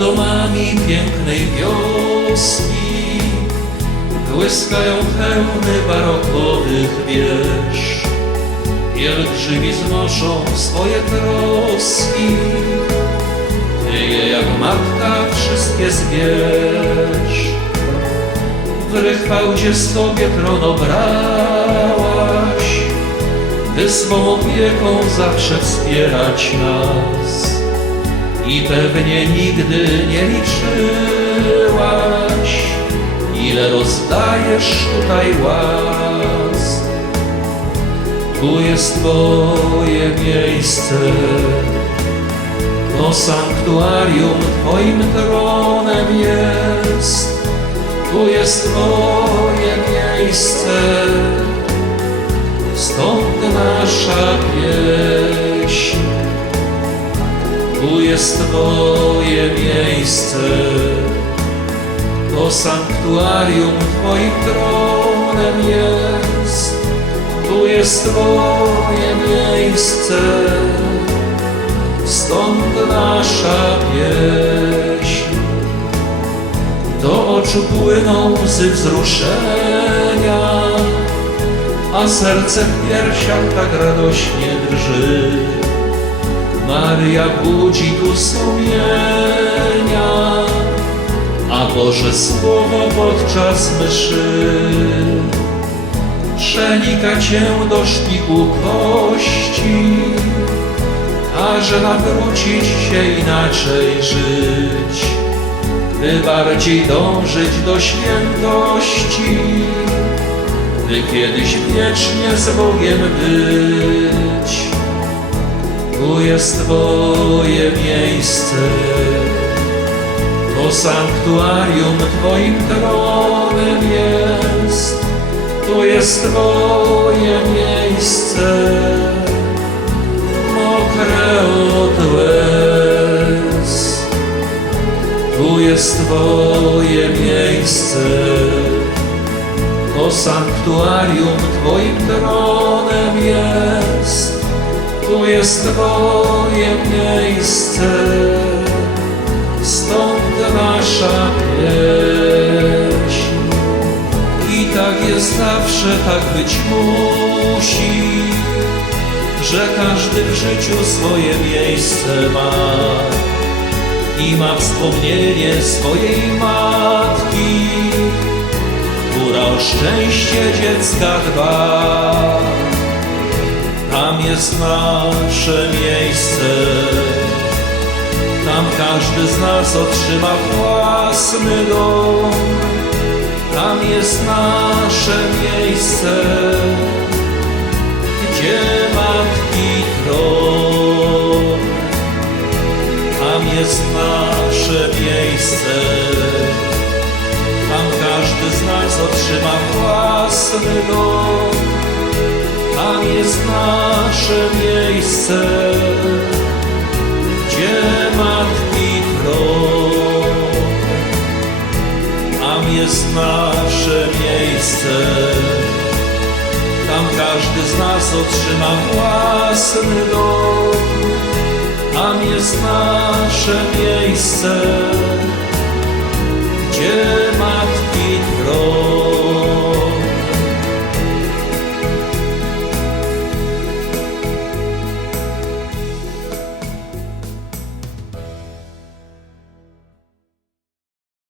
Domami pięknej wioski. Błyskają hełmy barokowych wież. Pielgrzymi znoszą swoje troski. Ty je jak matka wszystkie zbierz W rychwałdzie sobie tron obrałaś By swą opieką zawsze wspierać nas I pewnie nigdy nie liczyłaś Ile rozdajesz tutaj łask Tu jest Twoje miejsce To sanktuarium Twoim tronem jest. Tu jest Twoje miejsce Stąd nasza pieśń jest Twoje miejsce. To sanktuarium Twoim tronem jest. Tu jest Twoje miejsce. Stąd nasza pieśń. Do oczu płyną łzy wzruszenia A serce w piersiach tak radośnie drży Maria budzi tu sumienia A Boże Słowo podczas mszy Przenika Cię do szpiku kości Każe nawrócić się inaczej żyć By bardziej dążyć do świętości By kiedyś wiecznie z Bogiem być Tu jest Twoje miejsce. To sanktuarium Twoim tronem jest. Tu jest Twoje miejsce. Mokre od łez Tu jest Twoje miejsce. To sanktuarium Twoim tronem jest Tu jest Twoje miejsce Stąd nasza pieśń I tak jest zawsze, tak być musi Że każdy w życiu swoje miejsce ma I ma wspomnienie swojej matki która o szczęście dziecka dba. Jest nasze miejsce, tam każdy z nas otrzyma własny dom. Tam jest nasze miejsce, gdzie matki tron. Tam jest nasze miejsce, tam każdy z nas otrzyma własny dom. Jest nasze miejsce, gdzie matki tron. Tam jest nasze miejsce, tam każdy z nas otrzyma własny dom. Tam jest nasze miejsce,